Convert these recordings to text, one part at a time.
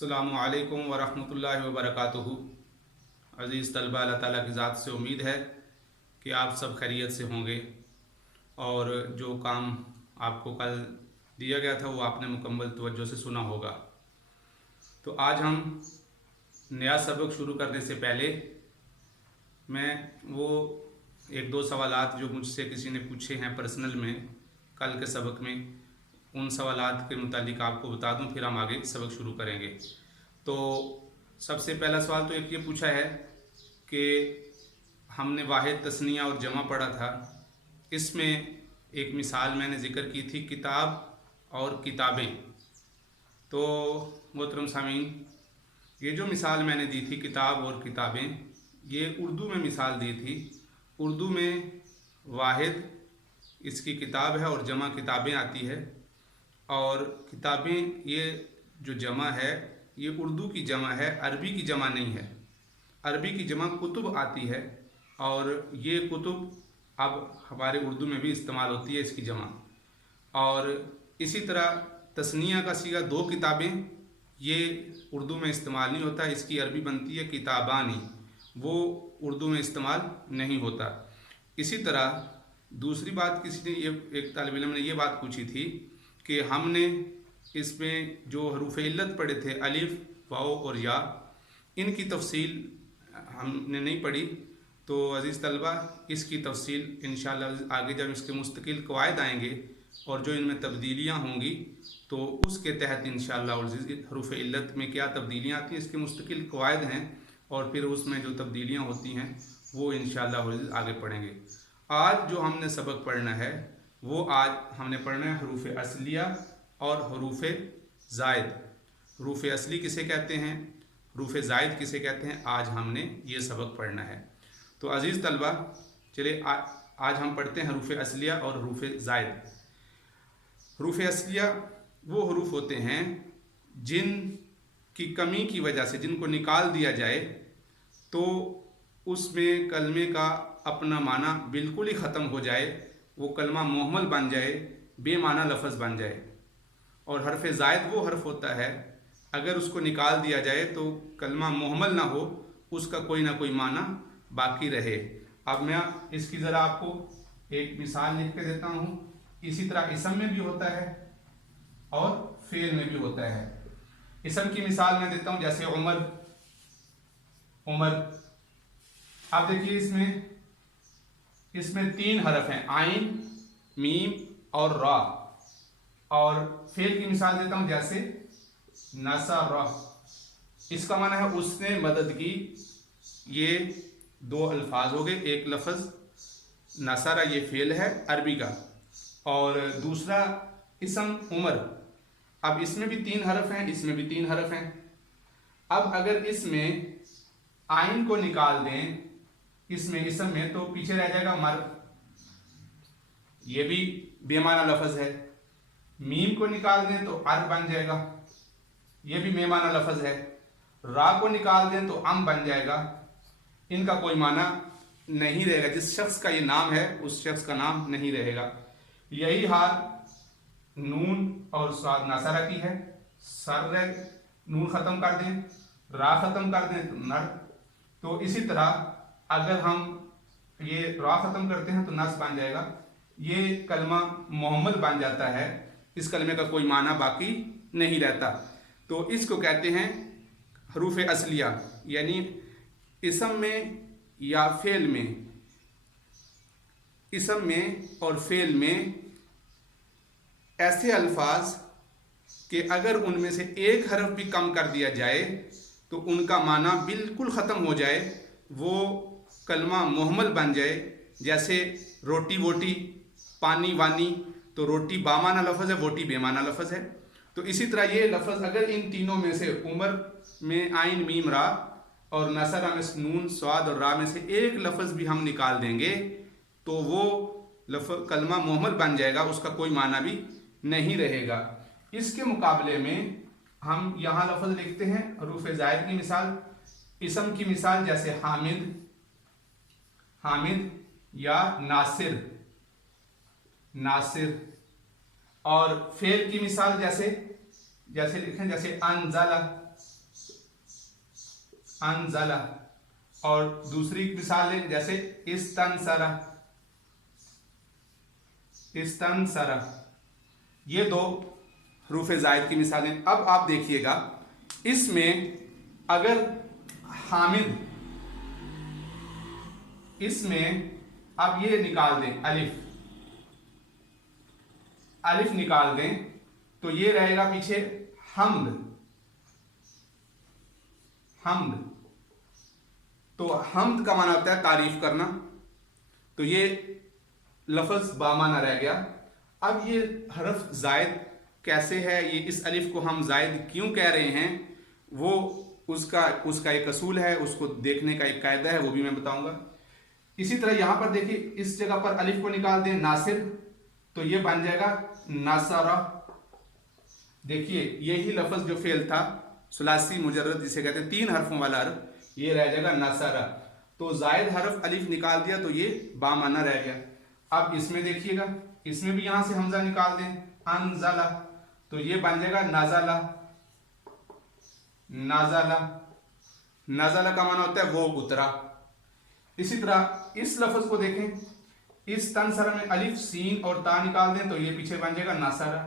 अस्सलामु अलैकुम वरहमतुल्लाहि वबरकातुहू। अज़ीज़ तलबा, अल्लाह ताला की ज़ात से उम्मीद है कि आप सब खैरियत से होंगे और जो काम आपको कल दिया गया था वो आपने मुकम्मल तवज्जो से सुना होगा। तो आज हम नया सबक शुरू करने से पहले मैं वो एक दो सवालात जो मुझसे किसी ने पूछे हैं पर्सनल में कल के सबक में, उन सवालात के मुतालिक आपको बता दूं, फिर हम आगे सबक शुरू करेंगे। तो सबसे पहला सवाल तो एक ये पूछा है कि हमने वाहिद, तस्निया और जमा पढ़ा था। इसमें एक मिसाल मैंने ज़िक्र की थी, किताब और किताबें। तो मोहतरम सामीन, ये जो मिसाल मैंने दी थी किताब और किताबें, ये उर्दू में मिसाल दी थी। उर्दू में वाहिद इसकी किताब है और जमा किताबें आती है। और किताबें ये जो जमा है ये उर्दू की जमा है, अरबी की जमा नहीं है। अरबी की जमा कुतुब आती है और ये कुतुब अब हमारे उर्दू में भी इस्तेमाल होती है इसकी जमा। और इसी तरह तस्निया का सीगा दो किताबें, ये उर्दू में इस्तेमाल नहीं होता, इसकी अरबी बनती है किताबानी, वो उर्दू में इस्तेमाल नहीं होता। इसी तरह दूसरी बात, किसी ने ये एक तालिब इल्म ने ये बात पूछी थी कि हमने इसमें जो हरूफ इल्लत पढ़े थे, अलिफ, वाओ और या, इनकी तफसील हमने नहीं पढ़ी। तो अज़ीज़ तलबा, इसकी तफसील इंशाअल्लाह आगे जब इसके मुस्तकिल कवायद आएंगे और जो इनमें तब्दीलियाँ होंगी तो उसके तहत इंशाअल्लाह हरूफ इल्लत में क्या तब्दीलियाँ आती हैं, इसके मुस्तकिल कवायद हैं और फिर उसमें जो तब्दीलियाँ होती हैं वो इंशाअल्लाह आगे पढ़ेंगे। आज जो हमने सबक पढ़ना है वो आज हमने पढ़ना है हरूफ असलिया और हरूफ ज़ायद। हरूफ असली किसे कहते हैं, हरूफ ज़ायद किसे कहते हैं, आज हमने ये सबक पढ़ना है। तो अज़ीज़ तलबा, चलिए आज हम पढ़ते हैं हरूफ असलिया और हरूफ ज़ायद। हरूफ असलिया वो हरूफ होते हैं जिन की कमी की वजह से, जिनको निकाल दिया जाए तो उसमें कलमे का अपना माना बिल्कुल ही ख़त्म हो जाए, वो कलमा मुहम्मल बन जाए, बेमाना लफ्ज़ बन जाए। और हरफ ज़ायद वो हर्फ होता है अगर उसको निकाल दिया जाए तो कलमा मुहम्मल ना हो, उसका कोई ना कोई माना बाकी रहे। अब मैं इसकी ज़रा आपको एक मिसाल लिख के देता हूँ। इसी तरह इसम में भी होता है और फेल में भी होता है। इसम की मिसाल मैं देता हूँ, जैसे उमर, उमर। अब देखिए इसमें तीन हरफ हैं, आइन, मीम और रा। और फेल की मिसाल देता हूं, जैसे नसरा, इसका माना है उसने मदद की। ये दो अल्फाज हो गए, एक लफ्ज़ नसरा ये फेल है अरबी का, और दूसरा इसम उमर। अब इसमें भी तीन हरफ हैं, इसमें भी तीन हरफ हैं। अब अगर इसमें आइन को निकाल दें इसमें इसम में तो पीछे रह जाएगा मर, ये भी बेमाना लफ्ज़ है। मीम को निकाल दें तो अर बन जाएगा, ये भी बेमाना लफ्ज़ है। रा को निकाल दें तो अम बन जाएगा, इनका कोई माना नहीं रहेगा। जिस शख्स का ये नाम है उस शख्स का नाम नहीं रहेगा। यही हाल नून और साद नसरा की है। सर नून ख़त्म कर दें, रा ख़त्म कर दें तो नर। तो इसी तरह अगर हम ये रा ख़त्म करते हैं तो नस बन जाएगा, ये कलमा मोहम्मद बन जाता है, इस कलमे का कोई माना बाकी नहीं रहता। तो इसको कहते हैं हरूफ असलिया, यानी इसम में या फेल में, इसम में और फेल में ऐसे अल्फाज कि अगर उनमें से एक हरफ भी कम कर दिया जाए तो उनका माना बिल्कुल ख़त्म हो जाए, वो कलमा मुहम्मल बन जाए। जैसे रोटी वोटी, पानी वानी, तो रोटी बामाना लफ्ज़ है, वोटी बेमाना लफ्ज़ है। तो इसी तरह ये लफ्ज़ अगर इन तीनों में से उमर में आइन, मीम, रा और नसरा में नून, स्वाद और रा में से एक लफ्ज़ भी हम निकाल देंगे तो वो लफ्ज़ कलमा मुहम्मल बन जाएगा, उसका कोई माना भी नहीं रहेगा। इसके मुकाबले में हम यहाँ लफ्ज़ लिखते हैं हरूफ ज़ायद की मिसाल, इसम की मिसाल, जैसे हामिद, हामिद या नासिर, नासिर। और फेल की मिसाल जैसे लिखें, जैसे अनज़ला, अनज़ला। और दूसरी मिसाल है जैसे इस्तनसरा, इस्तनसरा। ये दो हरूफ ज़ायद की मिसालें। अब आप देखिएगा इसमें अगर हामिद, इसमें आप ये निकाल दें अलिफ, अलिफ निकाल दें तो ये रहेगा पीछे हम्द, हम्द। तो हम्द का माना होता है तारीफ करना, तो ये लफ्ज बामाना रह गया। अब ये हरफ जायद कैसे है, ये इस अलिफ को हम जायद क्यों कह रहे हैं, वो उसका एक असूल है, उसको देखने का एक कायदा है, वो भी मैं बताऊंगा। इसी तरह यहां पर देखिए इस जगह पर अलिफ को निकाल दें नासिर, तो ये बन जाएगा नासरा। देखिए यही लफ्ज जो फेल था सुलासी मुजर्रद जिसे कहते हैं 3 हरफों वाला हरफ, ये रह जाएगा नसरा। तो जायद हरफ अलिफ निकाल दिया तो ये बामाना रह गया। अब इसमें देखिएगा, इसमें भी यहां से हमजा निकाल दें अनज़ला, तो ये बन जाएगा नज़ला, नज़ला। नज़ला का माना होता है वो उतरा। इसी तरह इस लफ्ज को देखें, इस तनसरा में अलिफ सीन और ता निकाल दें तो ये पीछे बन जाएगा नसरा।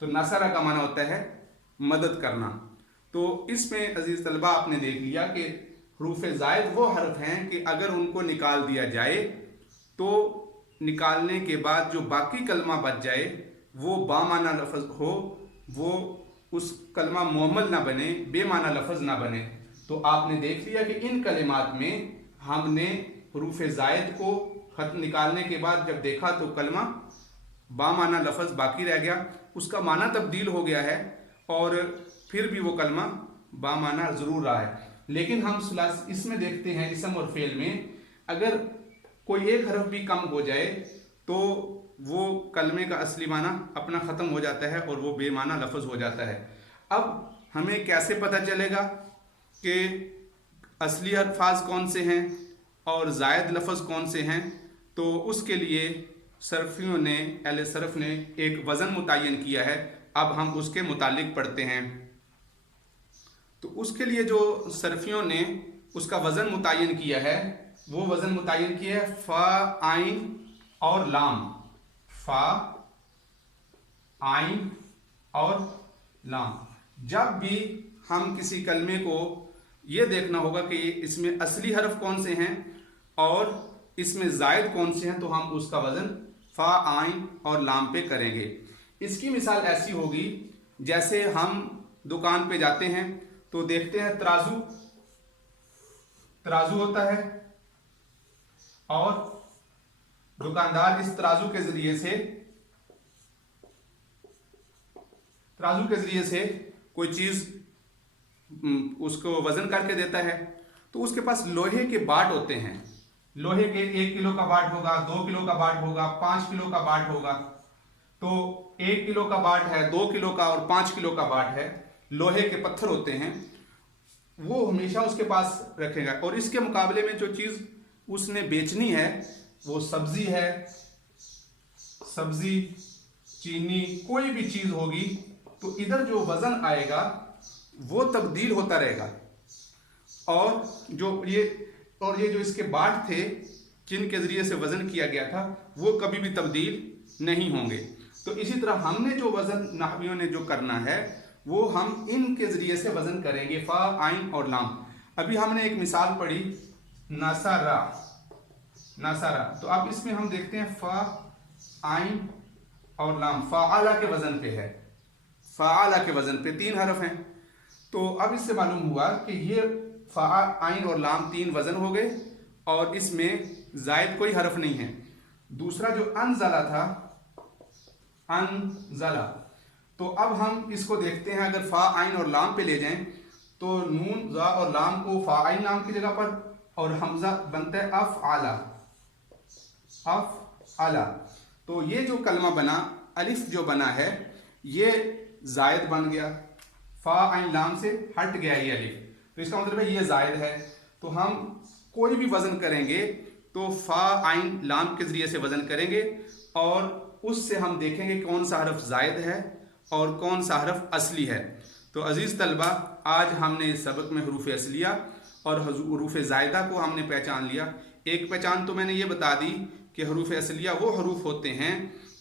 तो नसरा का माना होता है मदद करना। तो इसमें अजीज तलबा आपने देख लिया कि हरूफ ज़ायद वो हरफ हैं कि अगर उनको निकाल दिया जाए तो निकालने के बाद जो बाकी कलमा बच जाए वो बामाना लफ्ज हो, वो उस कलमा मुहम्मल ना बने, बेमाना लफ्ज ना बने। तो आपने देख लिया कि इन कलिमात में हमने हरूफ ज़ायद को खत निकालने के बाद जब देखा तो कलमा बामाना लफ्ज बाकी रह गया, उसका माना तब्दील हो गया है और फिर भी वो कलमा बामाना जरूर रहा है। लेकिन हम इसमें देखते हैं इसम और फेल में अगर कोई एक हरफ भी कम हो जाए तो वो कलमे का असली माना अपना ख़त्म हो जाता है और वो बेमाना लफ्ज हो जाता है। अब हमें कैसे पता चलेगा कि असली अल्फाज कौन से हैं और जायद लफ्ज़ कौन से हैं? तो उसके लिए सरफियों ने, अहले सरफ ने एक वज़न मुतय्यन किया है। अब हम उसके मुतालिक पढ़ते हैं। तो उसके लिए जो सरफियों ने उसका वज़न मुतय्यन किया है, वो वज़न मुतय्यन किया है फ़ा, आइन और लाम। फ़ा, आइन और लाम। जब भी हम किसी कलमे को ये देखना होगा कि इसमें असली हरफ कौन से हैं और इसमें जायद कौन से हैं, तो हम उसका वज़न फ़ा, आइन और लाम पे करेंगे। इसकी मिसाल ऐसी होगी जैसे हम दुकान पे जाते हैं तो देखते हैं तराजू, तराजू होता है और दुकानदार इस तराजू के जरिए से कोई चीज उसको वजन करके देता है। तो उसके पास लोहे के बाट होते हैं, लोहे के 1 किलो का बाट होगा, 2 किलो का बाट होगा, 5 किलो का बाट होगा। तो 1 किलो का बाट है, 2 किलो का और 5 किलो का बाट है, लोहे के पत्थर होते हैं, वो हमेशा उसके पास रखेगा। और इसके मुकाबले में जो चीज़ उसने बेचनी है वो सब्जी है, सब्जी, चीनी, कोई भी चीज़ होगी, तो इधर जो वज़न आएगा वो तब्दील होता रहेगा। और ये जो इसके बाट थे जिनके ज़रिए से वज़न किया गया था वो कभी भी तब्दील नहीं होंगे। तो इसी तरह हमने जो वज़न नहवियों ने जो करना है वो हम इनके ज़रिए से वज़न करेंगे, फ़ा, आइन और लाम। अभी हमने एक मिसाल पढ़ी नसरा, नसरा। तो अब इसमें हम देखते हैं फ़ा, आइन और लाम फ़ाअला के वज़न पे है, फ़ाअला के वज़न पे 3 हरफ हैं। तो अब इससे मालूम हुआ कि ये फ़ा, आइन और लाम 3 वज़न हो गए और इसमें ज़ायद कोई हरफ नहीं है। दूसरा जो अनज़ला था, अनज़ला, तो अब हम इसको देखते हैं। अगर फ़ा, आइन और लाम पे ले जाएं तो नून, ज़ा और लाम को फ़ा, आइन, लाम की जगह पर और हमज़ा बनता है अफ़अला, अफ़अला। तो ये जो कलमा बना, अलिफ जो बना है, ये ज़ायद बन गया, फ़ा, आइन, लाम से हट गया ये अलिफ, तो इसका मतलब है ये ज़ायद है। तो हम कोई भी वज़न करेंगे तो फ़ा, आइन, लाम के ज़रिए से वज़न करेंगे और उससे हम देखेंगे कौन सा हरफ ज़ायद है और कौन सा हरफ असली है। تو عزیز طلبہ، آج ہم نے اس سبق میں حروف اصلیہ اور حروف زائدہ کو ہم نے پہچان لیا۔ ایک پہچان تو میں نے یہ بتا دی کہ حروف اصلیہ وہ حروف ہوتے ہیں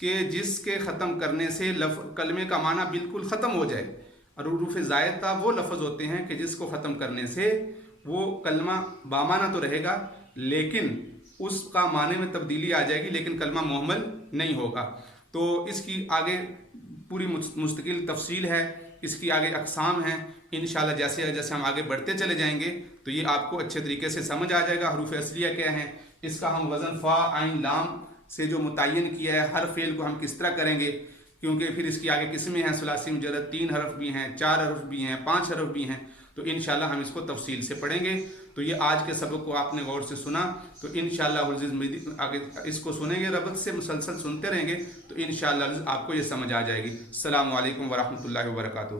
کہ جس کے ختم کرنے سے کلمے کا معنی بالکل ختم ہو جائے، اور حروف زائدہ وہ لفظ ہوتے ہیں کہ جس کو ختم کرنے سے وہ کلمہ بامعنی تو رہے گا لیکن اس کا معنی میں تبدیلی آ جائے گی، لیکن کلمہ مہمل نہیں ہوگا۔ تو اس کی آگے پوری مستقل تفصیل ہے، اس کی آگے اقسام ہیں۔ انشاءاللہ جیسے جیسے ہم آگے بڑھتے چلے جائیں گے تو یہ آپ کو اچھے طریقے سے سمجھ آ جائے گا حروف اصلیہ کیا ہیں، اس کا ہم وزن فا عین لام سے جو متعین کیا ہے ہر فعل کو ہم کس طرح کریں گے، کیونکہ پھر اس کی آگے قسمیں ہیں، ثلاثی مجرد 3 حرف بھی ہیں، 4 حرف بھی ہیں، 5 حرف بھی ہیں، تو انشاءاللہ ہم اس کو تفصیل سے پڑھیں گے۔ تو یہ آج کے سبق کو آپ نے غور سے سنا، تو انشاءاللہ آگے اس کو سنیں گے، ربط سے مسلسل سنتے رہیں گے تو انشاءاللہ آپ کو یہ سمجھ آ جائے گی۔ السلام علیکم ورحمۃ اللہ وبرکاتہ۔